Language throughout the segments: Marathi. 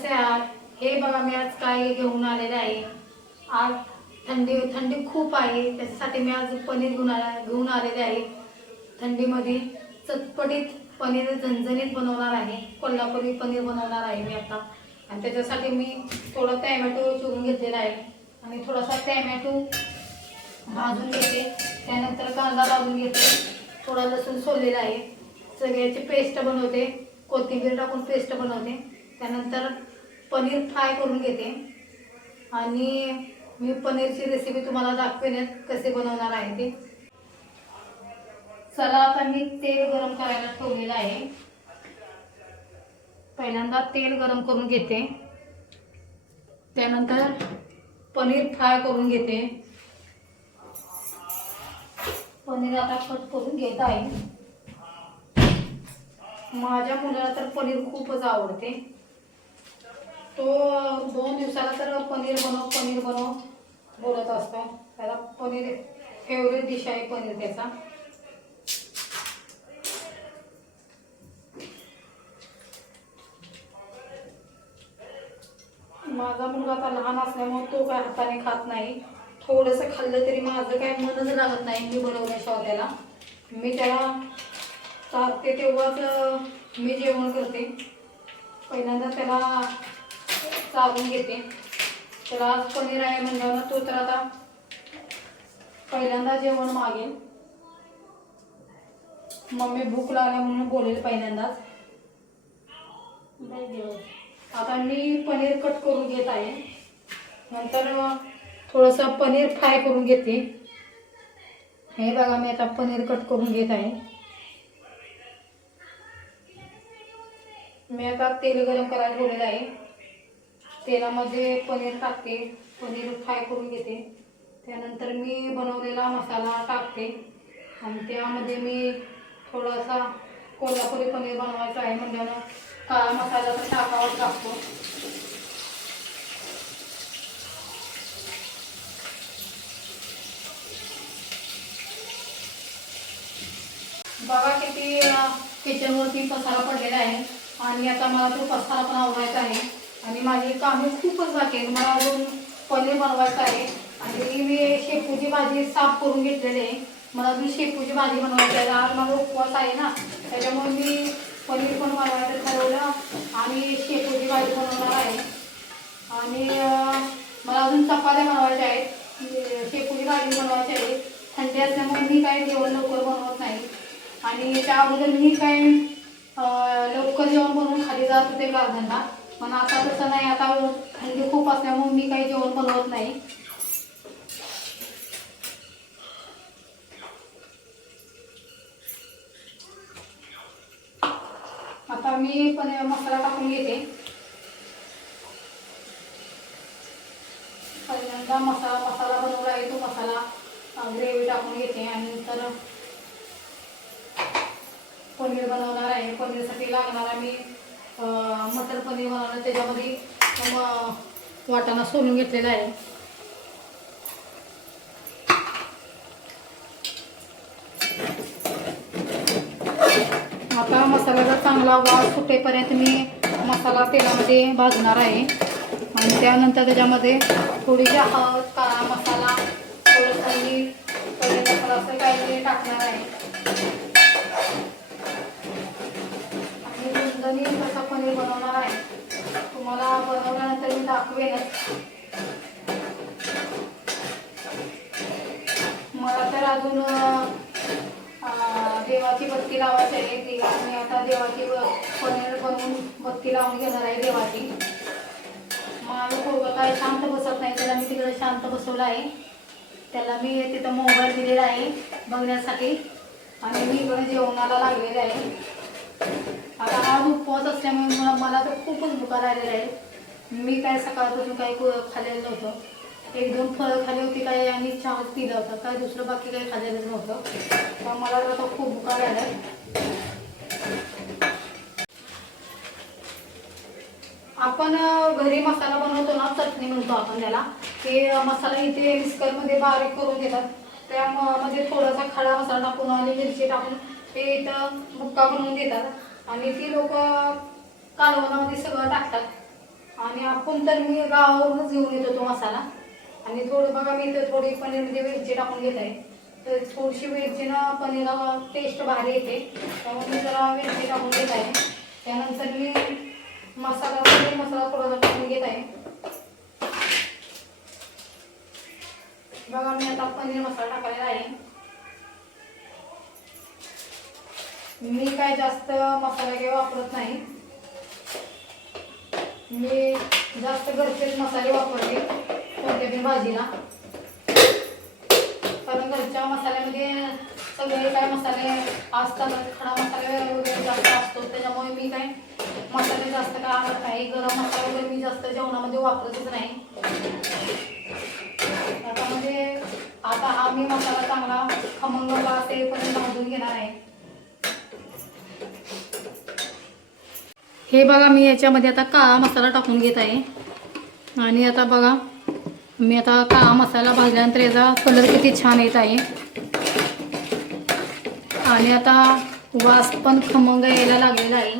कसे आहात? हे बघा मी आज काय घेऊन आलेले आहे. आज थंडी खूप आहे, त्याच्यासाठी मी आज पनीर घेऊन आलेले आहे. थंडीमध्ये चटपटीत पनीर झणझणीत बनवणार आहे. कोल्हापुरी पनीर बनवणार आहे मी आता. आणि त्याच्यासाठी मी थोडं टॅमॅटो चिरून घेतलेला आहे आणि थोडासा टॅमॅटो भाजून घेते. त्यानंतर कांदा भाजून घेते, थोडा लसूण सोललेला आहे. सगळ्याची पेस्ट बनवते, कोथिंबीर टाकून पेस्ट बनवते. त्यानंतर पनीर फ्राय करून घेते आणि मी पनीरची रेसिपी तुम्हाला दाखवेन कसे बनवणार आहे ते. चला आता मी तेल गरम करायला ठेवलेलं आहे. पहिल्यांदा तेल गरम करून घेते, त्यानंतर पनीर फ्राय करून घेते. पनीर आता कट करून घेत आहे. माझ्या मुलाला तर पनीर खूपच आवडते. तो 2 दिवसाला तर पनीर बनव बोलत असतो. त्याला पनीर फेवरेट डिश आहे पनीर त्याचा. माझा मुलगा आता लहान असल्यामुळे तो काय हाताने खात नाही. थोडंसं खाल्लं तरी माझं काय मनच लागत नाही मी बनवल्याशिवाय त्याला. मी त्याला चालते तेव्हाच मी जेवण करते. पहिल्यांदा त्याला चालून घेते. त्याला आज पनीर आहे म्हणल्यावर तो तर आता पहिल्यांदा जेवण मागेल. मम्मी भूक लागल्या म्हणून बोलेल पहिल्यांदाच. आता मी पनीर कट करून घेत आहे. नंतर थोडंसं पनीर फ्राय करून घेते. हे बघा मी आता पनीर कट करून घेत आहे. मी आता तेल गरम करायला ठेवलेलं आहे. तेलामध्ये पनीर टाकते, पनीर फ्राय करून घेते. त्यानंतर मी बनवलेला मसाला टाकते आणि त्यामध्ये मी थोडासा कोल्हापुरी पनीर बनवायचा आहे म्हणल्यानं काळा मसाला तर टाकावाच लागतो. बघा किती किचनवरती पसारा पडलेला आहे आणि आता मला तो पसारा पण आवडायचा आहे आणि माझी कामे खूपच बाकी आहेत. मला अजून पनीर बनवायचं आहे आणि मी शेपूची भाजी साफ करून घेतलेली आहे. मला अजून शेपूची भाजी बनवायची आहे. आज माझा उपवास आहे ना, त्याच्यामुळे मी पनीर पण बनवायचं ठरवलं आणि शेपूची भाजी बनवणार आहे. आणि मला अजून चपात्या बनवायच्या आहेत, शेपूची भाजी बनवायची आहे. थंडी असल्यामुळे मी काही जेवण लवकर बनवत नाही आणि त्या अगोदर मी काय लवकर जेवण बनवून खाली जात होते गार्डनला. पण आता तसं नाही. आता थंडी खूप असल्यामुळे मी काही जेवण बनवत नाही. आता मी पण मसाला टाकून घेते. पहिल्यांदा मसाला बनवला आहे तो मसाला ग्रेव्ही टाकून घेते आणि नंतर पनीर बनवणार आहे. पनीरसाठी लागणारा मी मटर पनीर बनवणार. त्याच्यामध्ये वाटाणा सोलून घेतलेला आहे. आता मसाल्याचा चांगला वास सुटेपर्यंत मी मसाला तेलामध्ये भाजणार आहे आणि त्यानंतर त्याच्यामध्ये थोडीशी हळद, काळा मसाला, थोडंसं मीठ, थोडंसं काहीतरी टाकणार आहे आणि झणझणीत असा पनीर बनवणार आहे. तुम्हाला बनवल्यानंतर मी दाखवेनच. मला तर अजून देवाची बत्ती लावायची आहे. मी आता देवाची पनीर बनवून बत्ती लावून घेणार आहे देवाची. माझं पोरगं काय शांत बसत नाही, त्याला मी तिकडे शांत बसवलं आहे. त्याला मी तिथं मोबाईल दिलेला आहे बघण्यासाठी आणि मी इकडे जेवणाला लागलेले आहे. आता आज उपवास असल्यामुळे मला तर खूपच भुका लागलेला आहे. मी काय सकाळपासून काही खाल्लेलं नव्हतं. 1-2 फळं खाली होती काय आणि चहा पिला होता, काय दुसरं बाकी काही खाल्लेलंच नव्हतं. तर मला आता खूप भुका लागल्या. आपण घरी मसाला बनवतो ना, चटणी म्हणतो आपण त्याला. ते मसाला इथे मिक्सरमध्ये बारीक करून घेतात. त्यामध्ये थोडासा खडा मसाला टाकून आणि मिरची टाकून ते इथं बुक्का बनवून घेतात आणि ती लोक कालवणामध्ये सगळं टाकतात आणि आपण तर मी गावावरूनच घेऊन येतो तो मसाला. आणि थोडं बघा मी इथं थोडी पनीरमध्ये वेलची टाकून घेत आहे. तर थोडीशी वेलचीनं पनीरला टेस्ट भारी येते, त्यामुळे मी जरा वेलची टाकून घेत आहे. त्यानंतर मी मसाला थोडासा टाकून घेत आहे. बघा मी आता पनीर मसाला टाकलेला आहे. मी काय जास्त मसाला काही वापरत नाही, मी जास्त घरचेच मसाले वापरते कोणत्याही भाजीला. कारण घरच्या मसाल्यामध्ये सगळे काय मसाले असतात, खडा मसाले वगैरे जास्त असतो, त्याच्यामुळे मी काय मसाले जास्त काय आवडत नाही. गरम मसाला वगैरे मी जास्त जेवणामध्ये वापरतच नाही. आता हा मी मसाला चांगला खमंग असेपर्यंत भाजून घेणार आहे. हे बघा मी याच्यामध्ये आता काळा मसाला टाकून घेत आहे. आणि आता बघा मी आता काळा मसाला भाजल्यानंतर याचा कलर किती छान येत आहे. आणि आता वास पण खमंग यायला लागलेला आहे.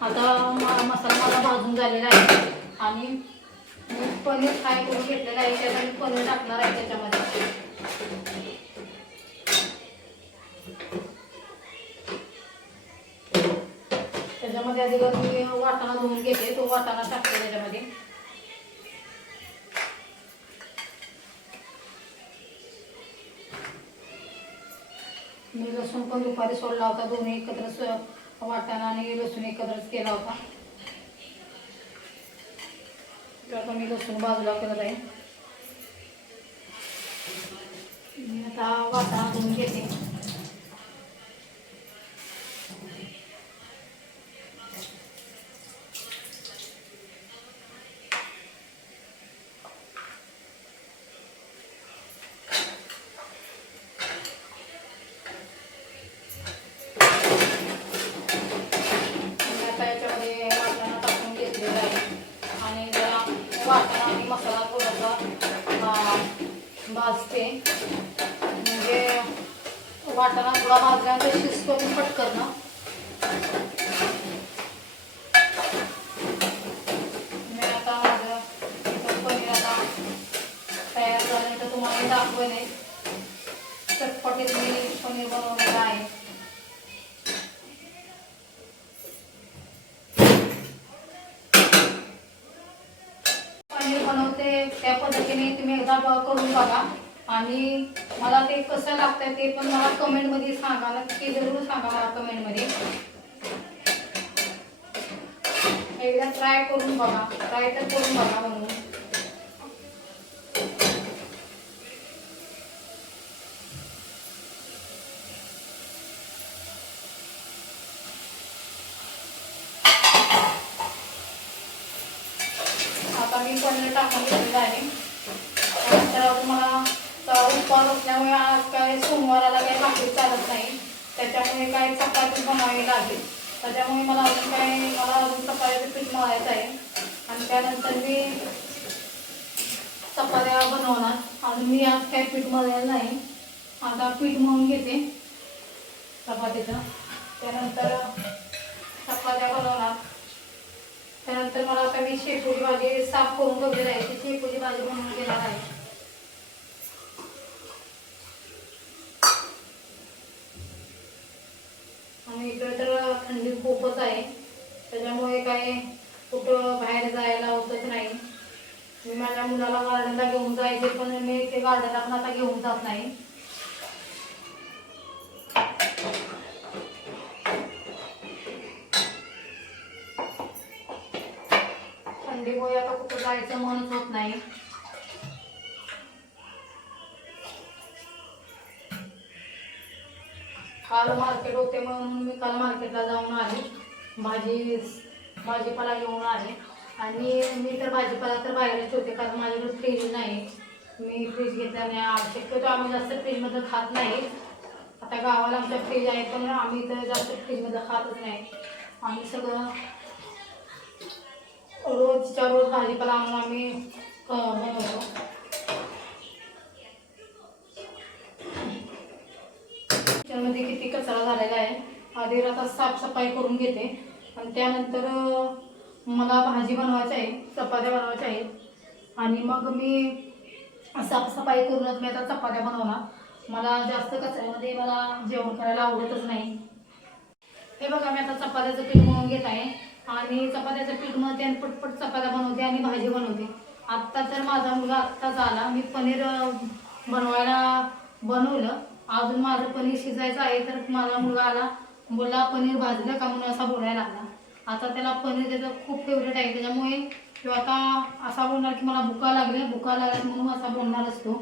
आता मसाला माझा भाजून झालेला आहे आणि मी पनीर फ्राय करून घेतलेलं आहे. त्याचा मी पनीर टाकणार आहे त्याच्यामध्ये. त्याच्यामध्ये आधी मी वाटाणा धुवून घेते, तो वाटाणा टाकते त्याच्यामध्ये. मी लसूण पण दुपारी सोडला होता, दोन्ही एकत्रच वाटाणा आणि लसूण एकत्रच केला होता. आता मी लसूण बाजूला करत आहे. मी आता वाटाणा धुवून घेते. वाटाणा आणि मसाला थोडासा भाजते, म्हणजे वाटाणा थोडा भाजल्यानंतर शिजतो पटकन. मी आता माझं पनीर आता तयार झाल्यानंतर तुम्हाला दाखवणे. चटपटीत मी पनीर बनवलेलं आहे. बनवते त्या पद्धतीने तुम्ही एकदा करून बघा आणि मला ते कसं लागतं ते पण मला कमेंटमध्ये सांगा, नक्की जरूर सांगा मला कमेंटमध्ये. एकदा ट्राय तर करून बघा म्हणून. आता मी पनीर टाकून घेतलेलं आहे. त्यानंतर मला उपवास असल्यामुळे आज काय सोमवाराला काही भाकरी चालत नाही, त्याच्यामुळे काय चपाती बनवावी लागेल. त्याच्यामुळे मला अजून चपातीचं पीठ मळायचं आहे. आणि त्यानंतर मी चपात्या बनवणार. आणि मी आज काय पीठ मळलेलं नाही, आता पीठ मळून घेते चपातीचं. त्यानंतर चपात्या बनवणार. त्यानंतर मला आता मी शेपूची भाजी साफ करून ठेवलेली आहे, ती शेपूची भाजी बनवून घेणार आहे. आणि इकडे तर थंडी खूपच आहे, त्याच्यामुळे काय कुठं बाहेर जायला होतच नाही. मी माझ्या मुलाला गार्डनला घेऊन जायचे, पण मी ते गार्डनला पण आता घेऊन जात नाही. थंडीमुळे आता कुठं जायचं मनच होत नाही. काल मार्केट होते म्हणून मी काल मार्केटला जाऊन आले, भाजीपाला घेऊन आले. आणि मी तर भाजीपाला तर बाहेरच होते, कारण माझ्याकडे फ्रीज नाही. मी फ्रीज घेतला नाही. शक्यतो आम्ही जास्त फ्रीजमधलं खात नाही. आता गावाला आमच्या फ्रीज आहे, पण आम्ही तर जास्त फ्रीजमधलं खातच नाही. आम्ही सगळं रोजच्या रोज भाजीपाला आणून आम्ही बनवतो. किचनमध्ये किती कचरा झालेला आहे. आधी आता साफसफाई करून घेते आणि त्यानंतर मला भाजी बनवायची आहे, चपात्या बनवायच्या आहेत आणि मग मी साफसफाई करूनच मी आता चपात्या बनवणार. मला जास्त कचऱ्यामध्ये मला जेवण करायला आवडतच नाही. हे बघा मी आता चपात्याचं पीठ मळून घेत आहे आणि चपात्याचं पीठ मळते आणि पटपट चपात्या बनवते आणि भाजी बनवते. आत्ता तर माझा मुलगा आत्ताच आला. मी पनीर बनवलं. अजून माझं पनीर शिजायचं आहे तर माझा मुलगा आला, बोलला पनीर भाजलं का म्हणून असा बोलायला लागला. आता त्याला पनीर त्याचं खूप फेवरेट आहे, त्याच्यामुळे तो आता असा बोलणार की मला भुका लागल्या म्हणून असा बोलणार असतो.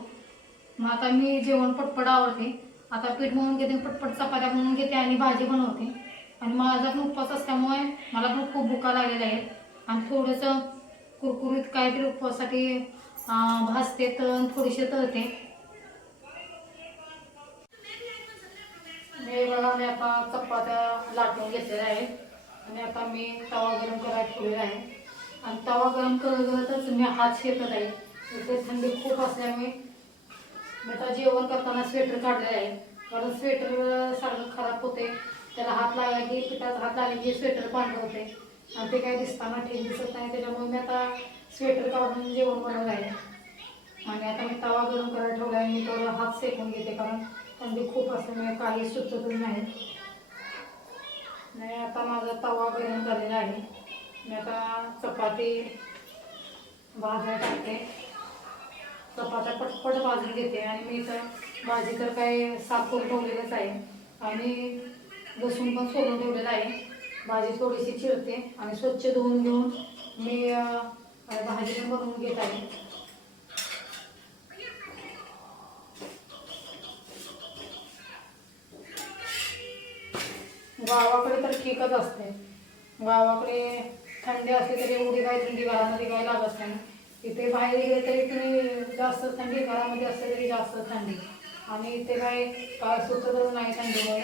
मग आता मी जेवण पटपट आवडते. आता पीठ मळून घेते, पटपट चपात्या बनवून घेते आणि भाजी बनवते. आणि माझा पण उपवास असल्यामुळे मला पण खूप भुका लागलेल्या आहेत आणि थोडंसं कुरकुरीत काहीतरी उपवासासाठी भाजते तर थोडीशी तळते. हे बघा मी आता चपात्या लाटून घेतलेल्या आहेत आणि आता मी तवा गरम करायला ठेवलेला आहे आणि तवा गरम करतच मी हात शेकत आहे. इथे थंडी खूप असल्यामुळे मी आता जेवण करताना स्वेटर काढलेलं आहे, कारण स्वेटर सारखं खराब होते. त्याला हात लागला की पिठाचा हात लागला की स्वेटर पांढरं होते आणि ते काही दिसताना ठीक दिसत नाही. त्याच्यामुळे मी आता स्वेटर काढून जेवण बनवलं आहे आणि आता मी तवा गरम करायला ठेवला आहे. मी तर हात सेकून घेते कारण थंडी खूप असल्यामुळे काही सुचतच नाही. आता माझा तवा गरम झालेला आहे. मी आता चपाती भाजायला टाकते. चपात्या पटपट भाजून घेते आणि मी तर भाजी तर काय साफ करून ठेवलेलंच आहे आणि लसूण पण सोलून ठेवलेलं आहे. भाजी थोडीशी चिरते आणि स्वच्छ धुवून घेऊन मी भाजी पण बनवून घेत आहे. गावाकडे तर ठीकच असते. गावाकडे थंडी असली तरी एवढी काही थंडी घरामध्ये काही लागत नाही. इथे बाहेर गेले तरी तुम्ही जास्त थंडी, घरामध्ये असते तरी जास्त थंडी आणि इथे काय सुचतच नाही थंडीमुळे.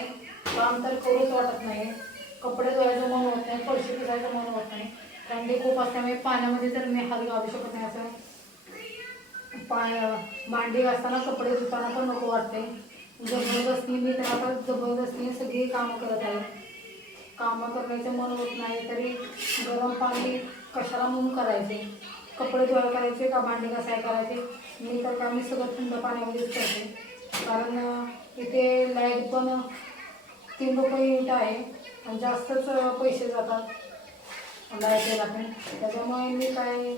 काम तर करूच वाटत नाही, कपडे धुवायचं मन होत नाही, फरशी पुसायचं मन होत नाही. थंडी खूप असल्यामुळे पाण्यामध्ये तर मी हात घालू शकत नाही. असं भांडी घासताना कपडे धुताना पण नको वाटते. जबरदस्ती मी तर आता जबरदस्तीने सगळी कामं करत आहे. कामं करण्याचं मन होत नाही तरी गरम पाणी कशाला म्हणून करायचे, कपडे धुवायला करायचे का भांडी घासायला करायचे. मी तर मी सगळं थंड पाण्यामध्येच करते, कारण इथे लाईट पण 3 रुपये युनिट आहे आणि जास्तच पैसे जातात लाईटीला पण. त्याच्यामुळे मी काय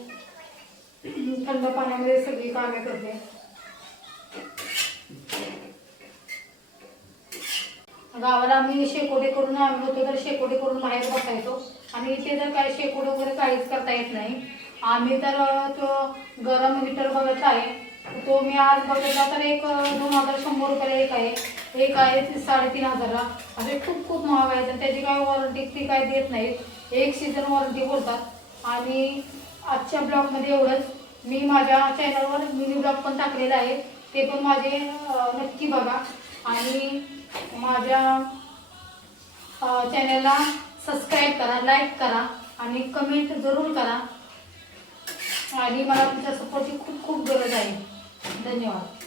थंड पाण्यामध्ये सगळी कामे करते. गावाला आम्ही शेकोटे करून आम्ही होतो तर शेकोटे करून बाहेर बसायचो आणि इथे तर काय शेकोटे वगैरे काहीच करता येत नाही. आम्ही तर तो गरम हीटर बघत आहे, तो मी आज बघितला तर 2100 रुपयाला एक आहे 3500ला. असे खूप महाग आहे तर त्याची काय वॉरंटी ती काय देत नाहीत. 1 सीझन वॉरंटी बोलतात. आणि आजच्या ब्लॉगमध्ये एवढंच. मी माझ्या चॅनलवर मिनी ब्लॉग पण टाकलेला आहे, ते पण माझे नक्की बघा आणि माझ्या चॅनलला सबस्क्राईब करा, लाईक करा आणि कमेंट जरूर करा आणि मला तुमच्या सपोर्टची खूप गरज आहे. धन्यवाद.